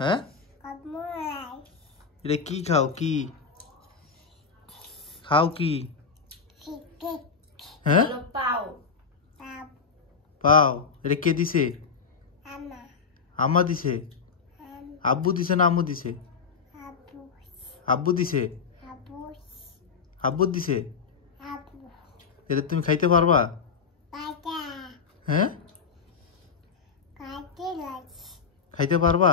হ্যাঁ এটা কি খাও কি খাও কি হ্যাঁ পাও এটা কে দিছে আম্মা দিছে আব্বু দিছে না আম্মু দিছে আব্বু দিছে আব্বু দিছে এটা তুমি খাইতে পারবা হ্যাঁ খাইতে পারবা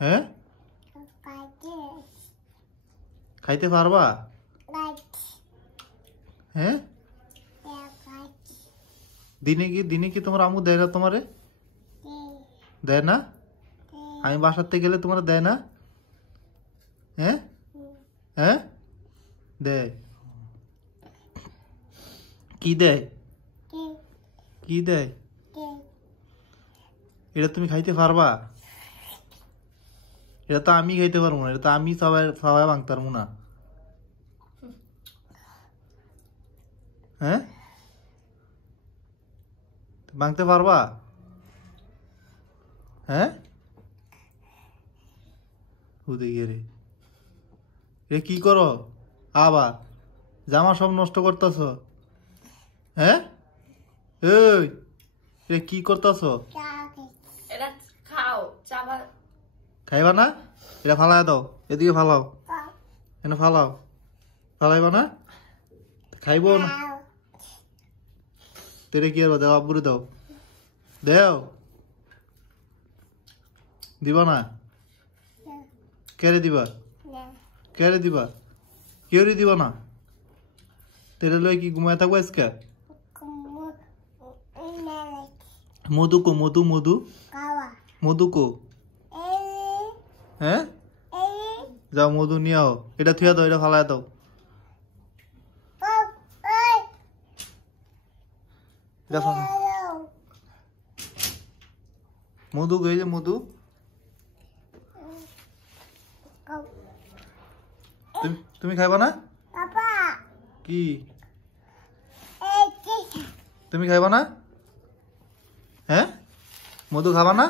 হ্যাঁ খাইতে পারবা হ্যাঁ দিনে কি তোমার আম্মু দেয় না তোমারে দেয় না আমি বাসাতে গেলে তোমার দেয় না হ্যাঁ হ্যাঁ দেয় কি দেয় কি দেয় এটা তুমি খাইতে পারবা এটা তো আমি খাইতে পারবো না এটা তো আমি সবাই সবাই ভাঙতে পারবো না হ্যাঁ ভাঙতে পারবা হ্যাঁ রে এ কি করো আবার জামা সব নষ্ট করতেছ হ্যাঁ এই এ কি করতেছ খাইবা না এটা ফালাই দাও এদিকে ফালাও এনে ফালাও ফালাইবা না খাইবো না তেরে কি দাও আব্বুরে দাও দেও দিবা না কেড়ে দিবা কেড়ে দিবা কেউ দিবা না তেরে লয় কি ঘুমায় থাকবো আজকে মধু কো মধু মধু মধু কো হ্যাঁ যাও মধু নিয়ে আও এটা থুয়া দাও এটা ফালাই দাও মধু গই যে মধু তুমি খাইবা না কি তুমি খাইবা না হ্যাঁ মধু খাবা না